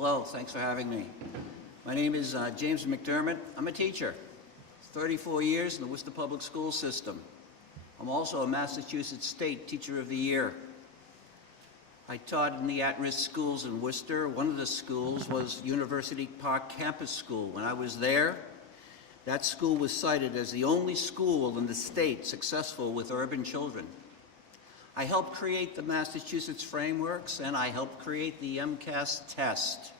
Hello, thanks for having me. My name is James McDermott. I'm a teacher, 34 years in the Worcester Public School System. I'm also a Massachusetts State Teacher of the Year. I taught in the at-risk schools in Worcester. One of the schools was University Park Campus School. When I was there, that school was cited as the only school in the state successful with urban children. I helped create the Massachusetts frameworks, and I helped create the MCAS test.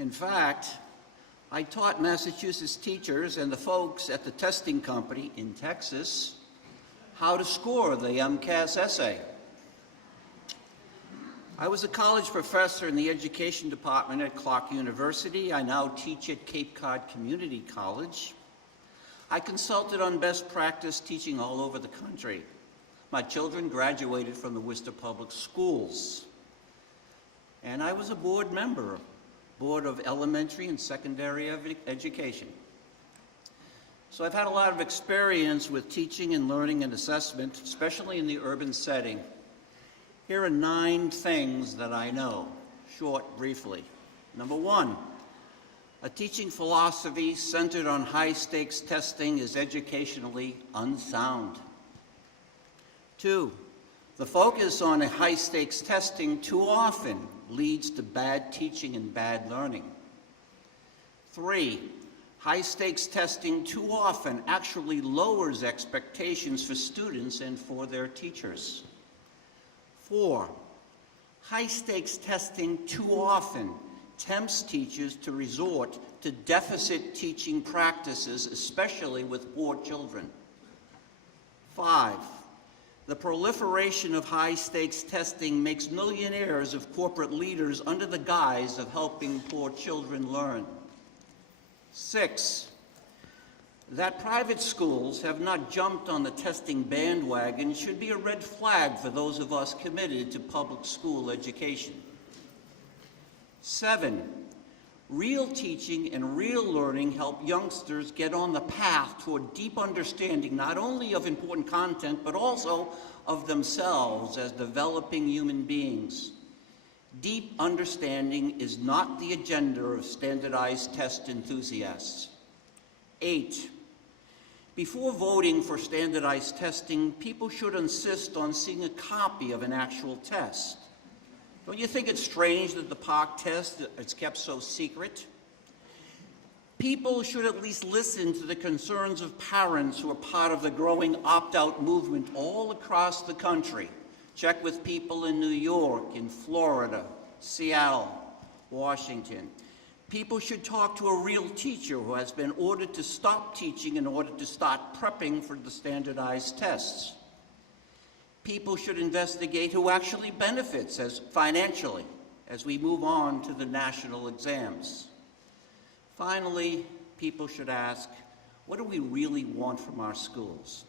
In fact, I taught Massachusetts teachers and the folks at the testing company in Texas how to score the MCAS essay. I was a college professor in the education department at Clark University. I now teach at Cape Cod Community College. I consulted on best practice teaching all over the country. My children graduated from the Worcester Public Schools. And I was a board member, Board of Elementary and Secondary Education. So I've had a lot of experience with teaching and learning and assessment, especially in the urban setting. Here are 9 things that I know, short, briefly. Number 1, a teaching philosophy centered on high-stakes testing is educationally unsound. 2, the focus on a high-stakes testing too often leads to bad teaching and bad learning. 3, high-stakes testing too often actually lowers expectations for students and for their teachers. 4, high-stakes testing too often tempts teachers to resort to deficit teaching practices, especially with poor children. 5, the proliferation of high-stakes testing makes millionaires of corporate leaders under the guise of helping poor children learn. 6, that private schools have not jumped on the testing bandwagon should be a red flag for those of us committed to public school education. 7, real teaching and real learning help youngsters get on the path toward deep understanding not only of important content, but also of themselves as developing human beings. Deep understanding is not the agenda of standardized test enthusiasts. 8, before voting for standardized testing, people should insist on seeing a copy of an actual test. Don't you think it's strange that the Park test is kept so secret? People should at least listen to the concerns of parents who are part of the growing opt-out movement all across the country. Check with people in New York, in Florida, Seattle, Washington. People should talk to a real teacher who has been ordered to stop teaching in order to start prepping for the standardized tests. People should investigate who actually benefits financially as we move on to the national exams. Finally, people should ask, what do we really want from our schools?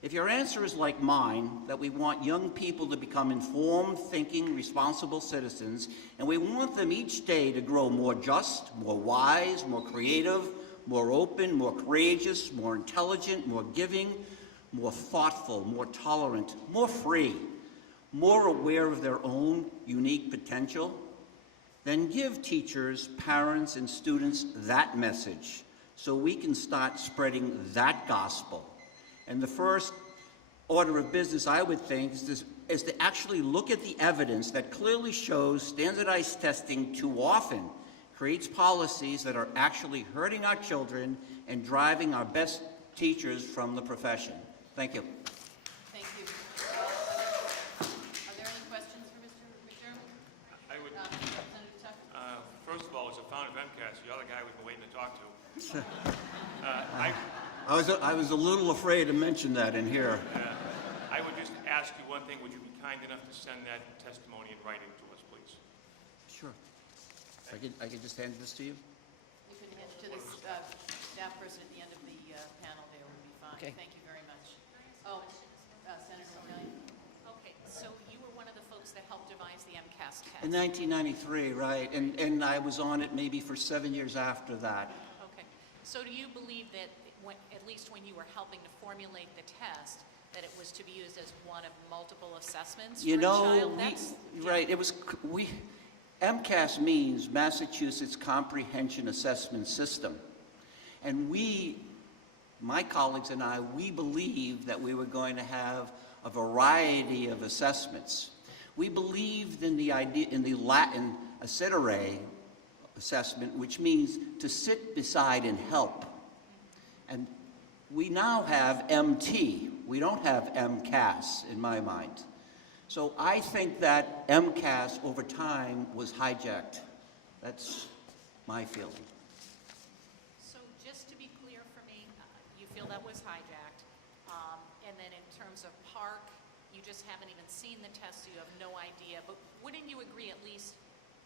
If your answer is like mine, that we want young people to become informed, thinking, responsible citizens, and we want them each day to grow more just, more wise, more creative, more open, more courageous, more intelligent, more giving, more thoughtful, more tolerant, more free, more aware of their own unique potential, then give teachers, parents, and students that message so we can start spreading that gospel. And the first order of business, I would think, is to actually look at the evidence that clearly shows standardized testing too often creates policies that are actually hurting our children and driving our best teachers from the profession. Thank you. Thank you. Are there any questions for Mr. McDermott? I would, Senator Tucker? first of all, as a founder of MCAS, you're the guy we've been waiting to talk to. I was a little afraid to mention that in here. I would just ask you one thing. Would you be kind enough to send that testimony in writing to us, please? Sure. I could just hand this to you? You can hand it to the staff person at the end of the panel there would be fine. Okay. Thank you very much. Oh, Senator O'Malley? Okay, so you were one of the folks that helped devise the MCAS test. In 1993, right, and I was on it maybe for 7 years after that. Okay, so do you believe that, at least when you were helping to formulate the test, that it was to be used as one of multiple assessments for a child? Right, it was, MCAS means Massachusetts Comprehension Assessment System. And we, my colleagues and I, we believed that we were going to have a variety of assessments. We believed in the idea, in the Latin assidere assessment, which means to sit beside and help. And we now have MT. We don't have MCAS in my mind. So I think that MCAS over time was hijacked. That's my feeling. So just to be clear for me, you feel that was hijacked, and then in terms of Park, you just haven't even seen the test, so you have no idea. But wouldn't you agree, at least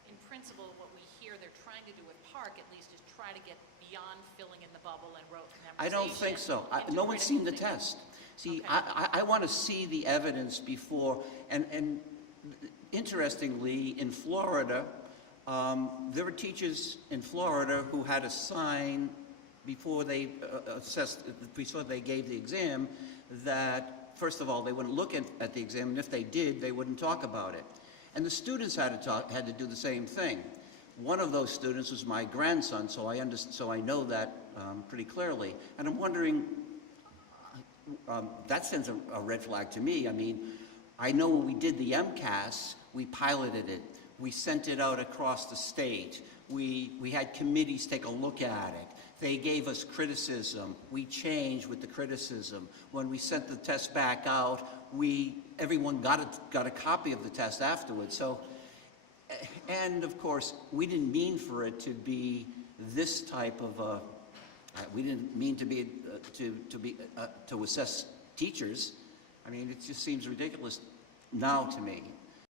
in principle, what we hear they're trying to do with Park, at least, is try to get beyond filling in the bubble and rote memorization? I don't think so. into No one's seen the critical test. See, Okay. I want to see the evidence before, and interestingly, in Florida, there were teachers in Florida who had a sign before they before they gave the exam, that, first of all, they wouldn't look at the exam, and if they did, they wouldn't talk about it. And the students had to do the same thing. One of those students was my grandson, so I know that pretty clearly. And I'm wondering, that sends a red flag to me. I mean, I know when we did the MCAS, we piloted it. We sent it out across the state. We had committees take a look at it. They gave us criticism. We changed with the criticism. When we sent the test back out, everyone got a copy of the test afterwards. So, and of course, we didn't mean for it to be this type of we didn't mean to be to assess teachers. I mean, it just seems ridiculous now to me.